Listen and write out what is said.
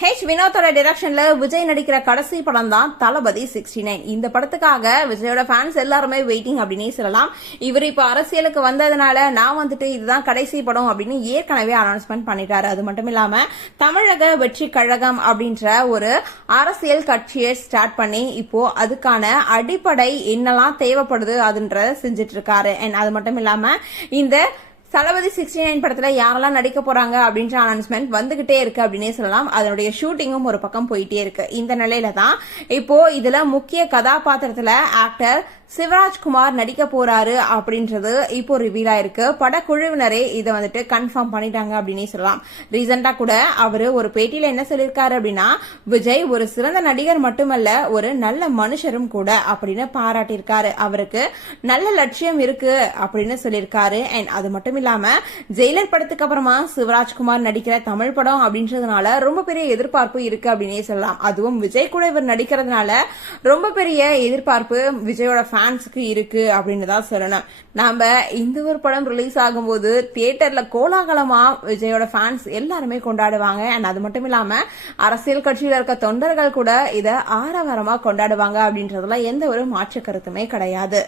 H வினோத்தோட டிரெக்ஷன்ல Vijay நடிக்கிற கடைசி படம் தான் தளபதி சிக்ஸ்டி நைன் இந்த படத்துக்காக விஜயோட ஃபேன்ஸ் எல்லாருமே வெயிட்டிங் அப்படின்னே சொல்லலாம். இவர் இப்ப அரசியலுக்கு வந்ததுனால நான் வந்துட்டு இதுதான் கடைசி படம் அப்படின்னு ஏற்கனவே அனௌன்ஸ்மெண்ட் பண்ணிட்டாரு. அது மட்டும் இல்லாம தமிழக வெற்றி கழகம் அப்படின்ற ஒரு அரசியல் கட்சியை ஸ்டார்ட் பண்ணி இப்போ அதுக்கான அடிப்படை என்னெல்லாம் தேவைப்படுது அதுன்றத செஞ்சுட்டு இருக்காரு. அண்ட் அது மட்டும் இல்லாம இந்த தளபதி சிக்ஸ்டி நைன் படத்துல யாரெல்லாம் நடிக்க போறாங்க அப்படின்ற அனௌன்ஸ்மெண்ட் வந்துகிட்டே இருக்கு அப்படின்னே சொல்லலாம். அதனுடைய ஷூட்டிங்கும் ஒரு பக்கம் போயிட்டே இருக்கு. இந்த நிலையில தான் இப்போ இதுல முக்கிய கதாபாத்திரத்துல ஆக்டர் சிவராஜ்குமார் நடிக்க போறாரு அப்படின்றது இப்போ ரிவீல் ஆயிருக்கு. படக்குழுவினரே இதை வந்துட்டு கன்ஃபார்ம் பண்ணிட்டாங்க அப்படின்னே சொல்லலாம். ரீசெண்டா கூட அவரு ஒரு பேட்டியில என்ன சொல்லியிருக்காரு அப்படின்னா விஜய் ஒரு சிறந்த நடிகர் மட்டுமல்ல ஒரு நல்ல மனுஷரும் கூட அப்படின்னு பாராட்டியிருக்காரு. அவருக்கு நல்ல லட்சியம் இருக்கு அப்படின்னு சொல்லியிருக்காரு. அண்ட் அது மட்டும் இல்லாம ஜெயிலர் படத்துக்கு அப்புறமா சிவராஜ்குமார் நடிக்கிற தமிழ் படம் அப்படின்றதுனால ரொம்ப பெரிய எதிர்பார்ப்பு இருக்கு அப்படின்னே சொல்லலாம். அதுவும் விஜய் கூட இவர் நடிக்கிறதுனால ரொம்ப பெரிய எதிர்பார்ப்பு விஜயோட ஃபேன்ஸுக்கு இருக்கு அப்படின்னு தான் சொல்லணும். நாம இந்த ஒரு படம் ரிலீஸ் ஆகும்போது தியேட்டர்ல கோலாகலமா விஜயோட ஃபேன்ஸ் எல்லாருமே கொண்டாடுவாங்க. அண்ட் அது மட்டும் இல்லாம அரசியல் கட்சியில இருக்க தொண்டர்கள் கூட இதை ஆரவாரமா கொண்டாடுவாங்க அப்படின்றதுல எந்த ஒரு மாற்று கருத்துமே கிடையாது.